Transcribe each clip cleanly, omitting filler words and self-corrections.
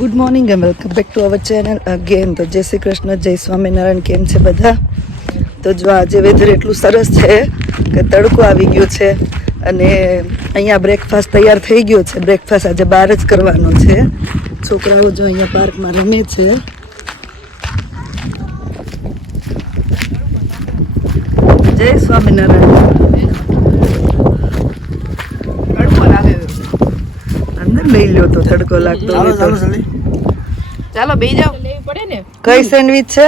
Good morning and welcome back to our channel again. તો જય શ્રી કૃષ્ણ, જય સ્વામિનારાયણ. કેમ છે બધા? તો જો આજે વેધર એટલું સરસ છે કે તડકો આવી ગયો છે અને અહીંયા બ્રેકફાસ્ટ તૈયાર થઈ ગયો છે. બ્રેકફાસ્ટ આજે બહાર જ કરવાનો છે. છોકરાઓ જો અહીંયા પાર્કમાં રમે છે. જય સ્વામિનારાયણ. અંદર લઈ લ્યો તો તડકો લાગતો હોય તો. ચાલો બેહી જાઓ. લેવી પડે ને. કઈ સેન્ડવિચ છે?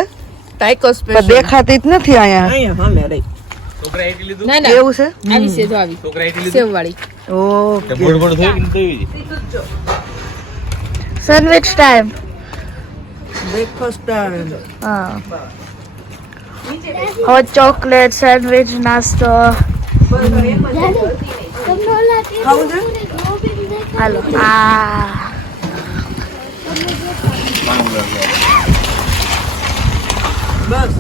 ટાઈકો પણ સ્પેશિયલ. દેખાતી જ નથી અહીંયા. છોકરા એટી લીધું ના ના કેવું છે? આવી છે જો આવી છોકરા એટી લીધું સેવ વાળી. ઓકે. બોડ બોડ થઈ ગઈ તેવી Sandwich time. Breakfast time. Hot chocolate sandwich nasto. Hello. બસ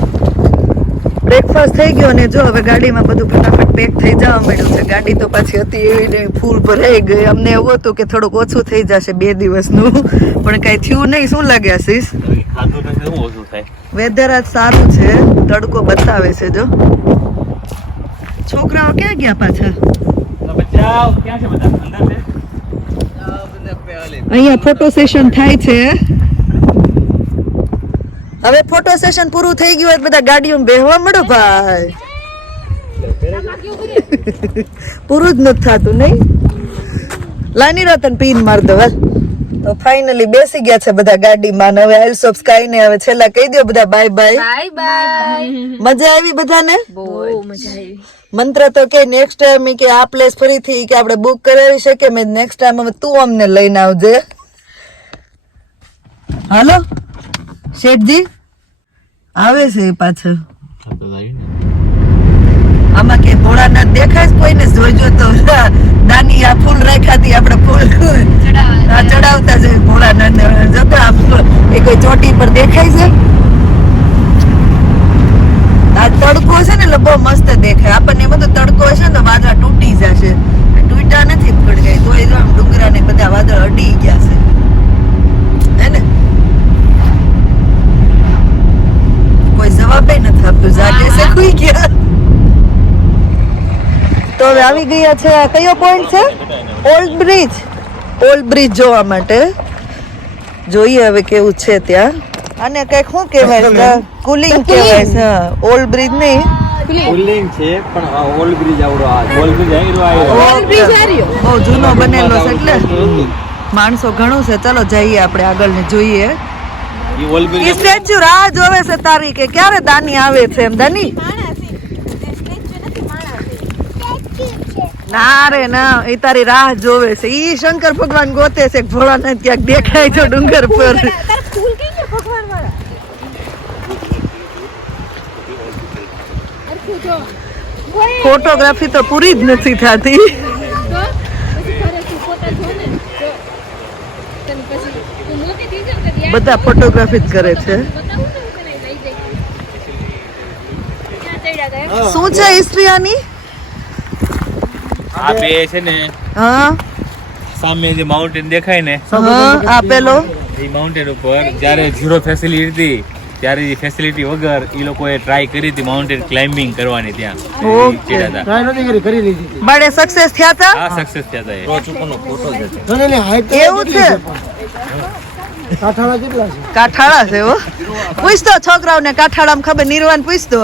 બ્રેકફાસ્ટ થઈ ગયો ને જો હવે ગાડીમાં બધું ફટાફટ પેક થઈ જવા માંડ્યું છે. ગાડી તો પાછી હતી એવી ને ફૂલ ભરાઈ ગઈ. અમને એવું હતું કે થોડુંક ઓછું થઈ જશે 2 દિવસનું, પણ કઈ થયું નહીં. શું લાગે આશીષ? ખાધું નથી શું ઓછું થાય. વેધર આજ સારું છે, તડકો બતાવે છે. જો છોકરાઓ ક્યાં ગયા પાછા? તો બચાવ ક્યાં છે બધા? અંદર છે. અહીંયા ફોટો સેશન થાય છે. હવે ફોટો સેશન પૂરું થઈ ગયું હોય તો બધા ગાડીઓમાં બેહવા મળો ભાઈ. પૂરું જ નથી થતું નહીં. લાની રતન પીન માર દો. તો ફાઇનલી બેસી ગયા છે બધા ગાડીમાં. હવે આઇલ્સ ઓફ સ્કાય ને હવે છેલ્લા કહી દો બધા બાય બાય. Bye bye. મજા આવી બધાને? બહુ મજા આવી. મંત્ર તો કે નેક્સ્ટ ટાઈમ કે આ પ્લેસ ફરીથી કે આપણે બુક કરાવી શકીએ. મેં નેક્સ્ટ ટાઈમ હવે તું અમને લઈને આવજે. હાલો શેઠજી આવે છે પાછળ. આમાં કે ભોળાનાથ દેખાય છે કોઈને? જોઈજો તો નાની આ ફૂલ રાખાતી આપણે ફૂલ ચડાવતા છે ભોળાનાથ ને. જતા એ કોઈ ચોટી પર દેખાય છે. આ તડકો છે ને એટલે બહુ મસ્ત દેખાય આપણને. બધો તડકો છે ને વાદળા તૂટી જશે. તૂટ્યા નથી પડે તો એ ડુંગરા ને બધા વાદળ અડી ગયા છે હે ને. કોઈ જવાબ નથી આપતું. જાગે છે ખુઈ ગયા. તો હવે આવી ગયા છે. આ કયો પોઈન્ટ છે? Old bridge. ઓલ્ડ બ્રિજ જોવા માટે જોઈએ હવે કેવું છે ત્યાં. અને કઈક શું કહેવાય? કુલિંગ કહેવાય છે. ઓલ્ડ બ્રિજ નહીં, બિલ્ડિંગ છે પણ ઓલ્ડ બ્રિજ આવડો આ ઓલ્ડ બ્રિજ આવ્યો ઓલ્ડ બ્રિજ આવ્યો. બહુ જૂનો બનેલો છે એટલે માણસો ઘણું છે. ચલો જઈએ આપણે આગળ ને જોઈએ. ઈ ઓલ્ડ બ્રિજ ઈ સ્ટેચ્યુ રાહ જોવે છે તારી કે ક્યારે દાની આવે છે એમ. દાની ના રે ના, એ તારી રાહ જોવે છે. ઈ શંકર ભગવાન ગોતે છે. ભોળાનાથ ક્યાંક દેખાય છે ડુંગર પર. ફોટોગ્રાફી તો પૂરી જ નથી થતી. બધા ફોટોગ્રાફી જ કરે છે. શું છે હિસ્ટ્રી આની? આ બે છે ને હા સામે જે માઉન્ટેન દેખાય ને હા આપેલો. એ માઉન્ટેન ઉપર જ્યારે ઝીરો ફેસિલિટી હતી ત્યારે એ ફેસિલિટી વગર એ લોકોએ ટ્રાય કરી હતી માઉન્ટેન ક્લાઇમ્બિંગ કરવાની. ત્યાં ઓકે. બડે સક્સેસ થયા હતા. આ સક્સેસ થયા હતા. ટોચ ઉપરનો ફોટો છે. એવું છે? કાઠાળા છે હો. પૂછતો છોકરાઓને કાઠાળામાં ખબર. નિર્વાણ પૂછતો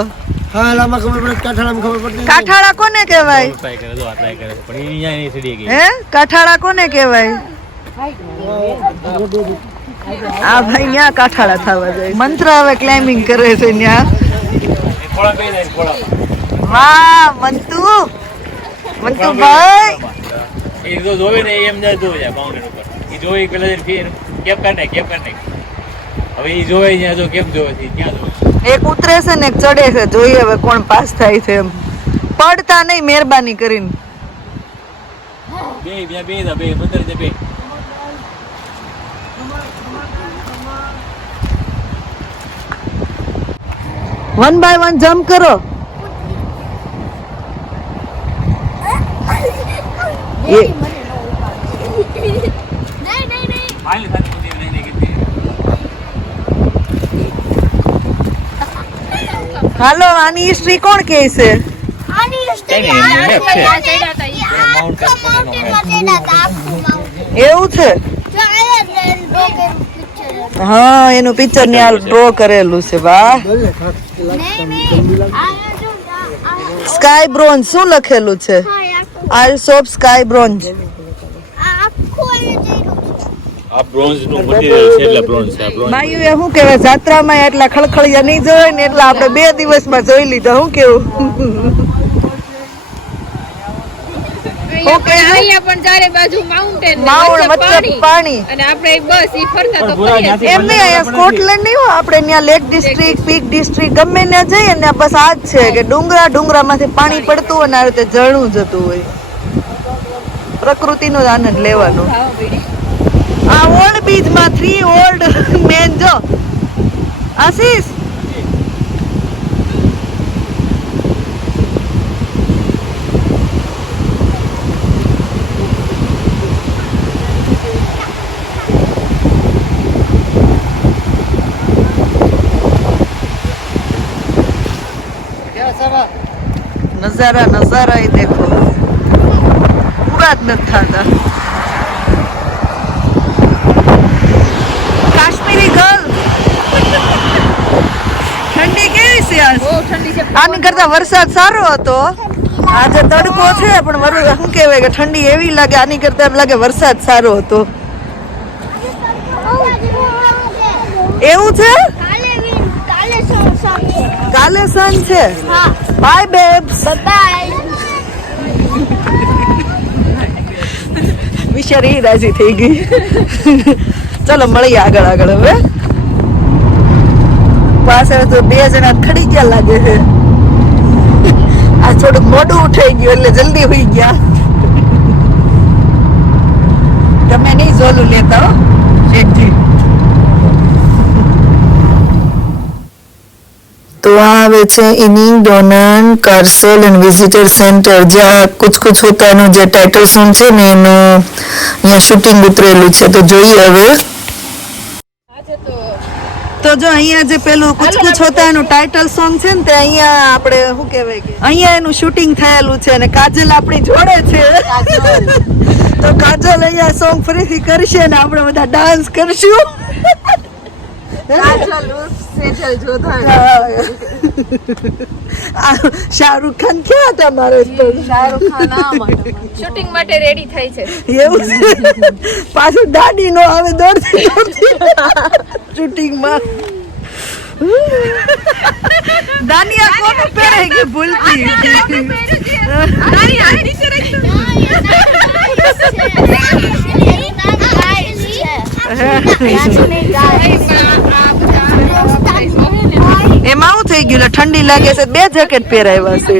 કાઠાળા કોને કહેવાય? ટ્રાય કરે તો આ ટ્રાય કરે પણ એ અહીંયા નહીં ચડી ગઈ. હે કાઠાળા કોને કહેવાય? આ ભાઈ ન્યા કાઠાળા થવા જાય. મંત્ર હવે ક્લાઇમ્બિંગ કરે છે ન્યા. ખોળા પઈ જાય ખોળા. વાહ મંતુ ભાઈ. એ જો જોવે ને એમ જાય જોવે જાય માઉન્ટેન ઉપર. એ જોવે પેલા ફેર કેપ કાઢે હવે એ જોવે ત્યાં જો કેમ જોવે છે ક્યાં જોવે. એક ઉતરે છે ને એક ચડે છે. જોઈએ હવે કોણ પાસ થાય છે એમ. પડતા નહીં મહેરબાની કરીને. બે મંદિર છે બે. 1 by 1 જમ્પ કરો. એ ફાઇલ ખાતી બધી નહીં ગઈ. હાલો આની હિસ્ટ્રી કોણ કહે છે? કઈ નહીં, એમનું map છે. એવું છે? હા એનું પિક્ચર ને આ ડ્રો કરેલું છે. વાહ. સ્કાય બ્રોન્ઝ શું લખેલું છે? આઇલ્સ ઓફ સ્કાય બ્રોન્ઝ. આ bronze નું material છે એટલે bronze છે. આ bronze. માયુ એ શું કહેવાય જાત્રામાં એટલા ખળખળિયા નહીં જોવે ને એટલા આપણે 2 દિવસમાં જોઈ લીધા. શું કેવું? અહીંયા પણ ચારે બાજુ માઉન્ટેન માઉન્ટ વચ્ચે પાણી. અને આપણે બસ ઈ ફરતા તો પૂરા ફરીએ ત્યાંથી એમ નહીં અહીંયા સ્કોટલેન્ડ નહીં હોય આપણે ત્યાં લેક ડિસ્ટ્રિક્ટ પીક ડિસ્ટ્રિક્ટ ગમે ત્યાં જઈએ ને બસ આ જ છે કે ડુંગરામાંથી પાણી પડતું હોય ને આ રીતે ઝરણું જતું હોય. પ્રકૃતિનો જ આનંદ લેવાનો. આ ઓલ્ડ બીચમાં 3 ઓલ્ડ મેન જો આશીષ નજારા એ દેખો પૂરા જ નથી થતા. કાશ્મીરી ગર્લ ઠંડી કેવી છે આજ? બહુ ઠંડી છે. આની કરતા વરસાદ સારો હતો. આજે તડકો છે પણ શું કહેવાય કે ઠંડી એવી લાગે. આની કરતા એમ લાગે વરસાદ સારો હતો. એવું છે? કાલે સન છે. બાય બેબ્સ. વિચારી રાજી થઈ ગઈ. ચલો મળીએ આગળ હવે. પાછળ તો 2 જણા ખડી ગયા લાગે છે. આ થોડુંક મોડું ઉઠાઈ ગયું એટલે જલ્દી હોઈ ગયા. તમે નહીં ઝોલું લેતા હો શેઠજી. तो આવે છે ઇનિંગડોનન કાર્સેલ એન્ડ વિઝિટર સેન્ટર જ્યાં કુછ હોતા એનું જે ટાઇટલ સોંગ છે ને એનું અહીંયા શૂટિંગ ઉતરેલું છે. તો જોઈએ હવે. તો જો અહીંયા જે પેલું કુછ હોતા એનું ટાઇટલ સોંગ છે ને તે અહીંયા આપણે શું કહેવાય કે અહીંયા એનું શૂટિંગ થયેલું છે અને કાજલ આપણી જોડે છે. તો કાજલ અહીંયા સોંગ ફરીથી કરશે ને આપણે બધા ડાન્સ કરશું. શાહરુખ ખાન ક્યાં હતા મારે? શાહરુખ ખાન શૂટિંગ માટે રેડી થાય છે. એવું છે? પાછું દાડી નો આવે દોડતી શૂટિંગમાં. દાનિયા કોને પહેરે કે ભૂલતી? એમાં શું થઈ ગયું? ઠંડી લાગે છે 2 જેકેટ પહેરાવ્યા છે.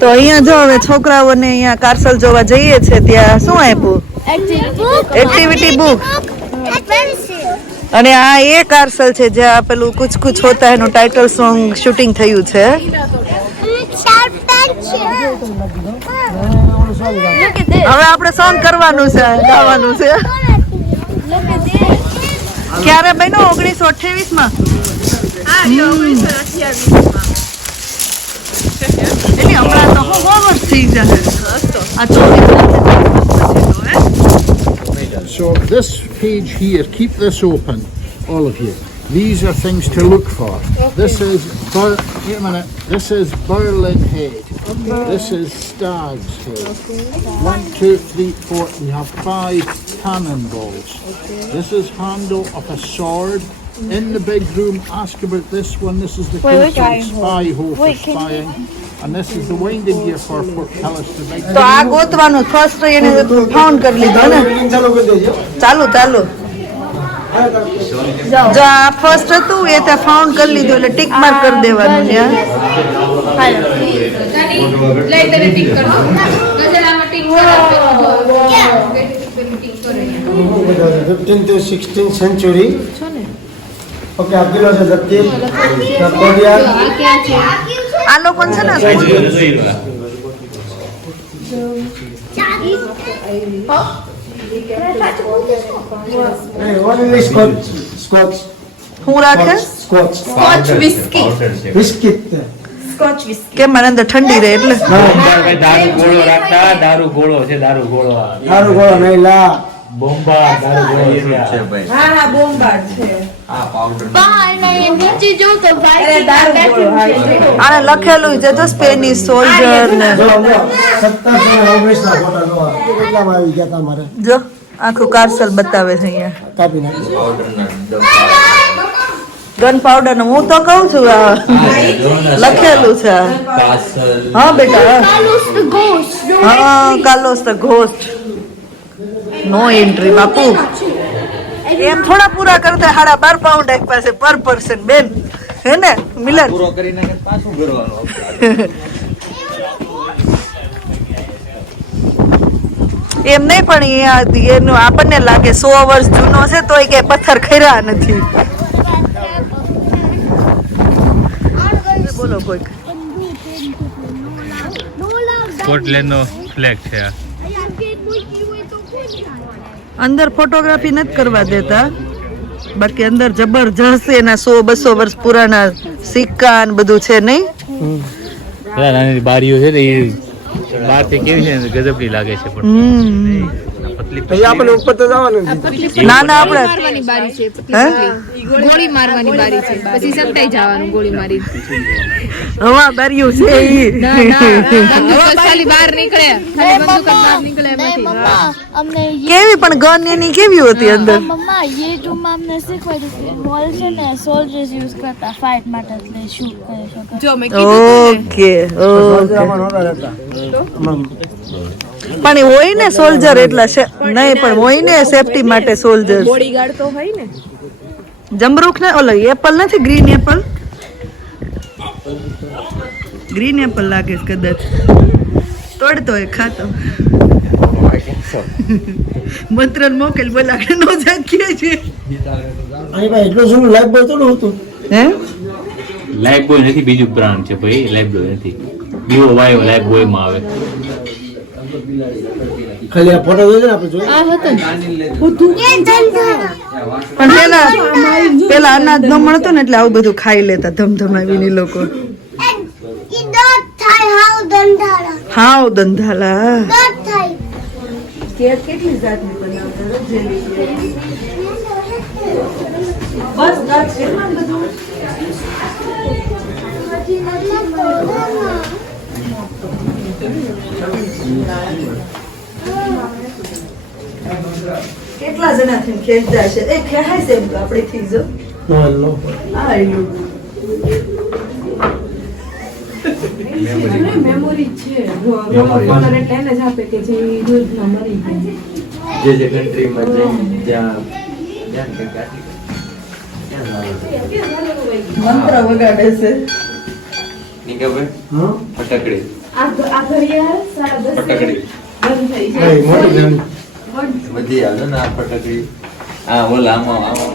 તો અહીંયા જો હવે છોકરાઓને અહીંયા કાર્સલ જોવા જઈએ છે ત્યાં શું આપ્યું? Activity book. અને આ એ કાર્સલ છે જ્યાં પેલું કુછ હોતા એનું ટાઇટલ સોંગ શૂટિંગ થયું છે. હવે આપણે સોંગ કરવાનું છે, ગાવાનું છે. ક્યારે બન્યો? 1928 માં. એટલે હમણાં તો હોવર થઈ જશે. આ 24. So this page here, keep this open, all of you. These are things to look for. This is, wait a minute, this is Berlin Head. This is Stag's Head. 1, 2, 3, 4, we have 5 cannonballs. This is handle of a sword. In the big room, ask about this one. This is the spy hole for spying. And this is the winding gear for propellers to make. તો આ ગોતવાનું first એને found કરી લીધો ને. ચાલુ જો આ first હતું એ તે ફાઉન્ડ કરી લીધું એટલે ટિક માર્ક કરી દેવાનું ત્યાં. લઈ તને ટીક કર દો. ગજરામાં ટીક કર. 15th to 16th century. Okay, Abdullah Zatif, Cambodia. આ લોકો છે ને Hey, what is Scots? હું રાખે scotch scotch whisky biscuit scotch whisky કેમ મને અંદર ઠંડી રહે એટલે ભાઈ દારૂ ગોળો રાખતા દારૂ ગોળો છે દારૂ ગોળો સારું ગોળો નહીં લા બોમ્બા દારૂ ગોળો છે હા હા બોમ્બાર્ડ છે નીચે જો તો અરે દારૂ ગોળો હા આને લખેલું છે તો સ્પેનિશ સોલ્જર ને જો 1719 ના ફોટા જો કેટલામાં આવી ગયા તા મારે જો આખું પાર્સલ બતાવે છે અહીંયા કાપી નાખી ગન પાવડર નું હું તો કહું છું આ લખેલું છે આ. હા બેટા હા Carlos the ghost no entry બાપુ એમ થોડા પૂરા કરતા 12.5 પાઉન્ડ એક પાસે પર પર્સન બેન હે ને મિલન પૂરો કરીને પાછું કરવાનું એમ નહીં પણ એનું આપણને લાગે 100 વર્ષ જૂનો છે તોય કે પથ્થર ખર્યા નથી બોલો કોઈક સ્કોટલેન્ડ નો ફ્લેગ છે આ અંદર ફોટોગ્રાફી નથી કરવા દેતા બાકી અંદર જબરજસ્ત એના 100-200 વર્ષ પુરાના સિક્કા ને બધું છે નહીં પેલા નાની બારીઓ છે ને એ બહાર થી કેવી છે ને ગજબની લાગે છે પણ અહીંયા આપણે ઉપર તો જવાનું નથી. ના ના આપણે મારવાની બારી છે પતલી હે? પતલી. ગોળી મારવાની બારી છે પછી સપટાઈ જવાનું ગોળી મારી હવા બાર્યું છે ઈ ના ના બંદૂક ખાલી બહાર નીકળે ખાલી બંદૂક જ બહાર નીકળે એમાંથી मम्मा हमने ये કેવી પણ ગન એની કેવી હતી અંદર मम्मा ये जो हमने શીખવાડ્યું છે બોલ છે ને સોલ્જર્સ યુઝ કરતા ફાઇટ માટે એટલે શૂટ કરી શકે જો મેં કીધું ઓકે સોલ્જરમાં નહોતા રહેતા. આમાં પણ એ હોય ને સોલ્જર એટલા નહીં પણ હોય ને સેફટી માટે સોલ્જર બોડીગાર્ડ તો હોય ને જમરૂખ ને ઓલો એપલ નથી ગ્રીન એપલ ગ્રીન એપલ લાગે છે કદાચ તોડતો એ ખાતો મંત્ર મોકલ બોલા કે નો જાકીએ છે અહીં ભાઈ એટલું જૂનું લાઈફ બોય થોડું હતું હે લાઈફ બોય નથી બીજું બ્રાન્ડ છે ભાઈ લાઈફ બોય નથી બીઓ વાયો લાઈફ બોય માં આવે ખાલી આ ફોટો જોઈને આપણે જોઈએ પણ પેલા અનાજ ન મળતો ને એટલે આવું બધું ખાઈ લેતા ધમધમાવીને ઈ લોકો હાવ દંધાલા કેટલી જાતની બનાવતા બસ ગાંઠ છે ને બધું કેટલા જણા થી ખેંચતા છે એ ખેહાય છે આપણે થી જો આ આયુ મેમોરી છે કોલર એટલે એને જ આપે કે જે યુદ્ધમાં મરી ગયા જે કન્ટ્રીમાં જ્યાં મંત્ર વગાડે છે ફટકડી આ ઘડિયાળ 10:30 ફટકડી બંધ થઈ હા, જાય એ મોટી જાણી. બધી આવે ને આ ફટકડી આ ઓલા આમાં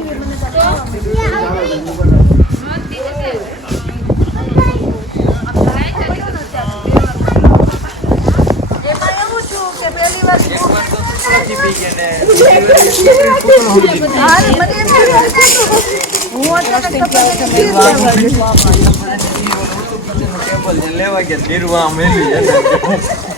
લેવા ગયા નિર્વાહ મેળવી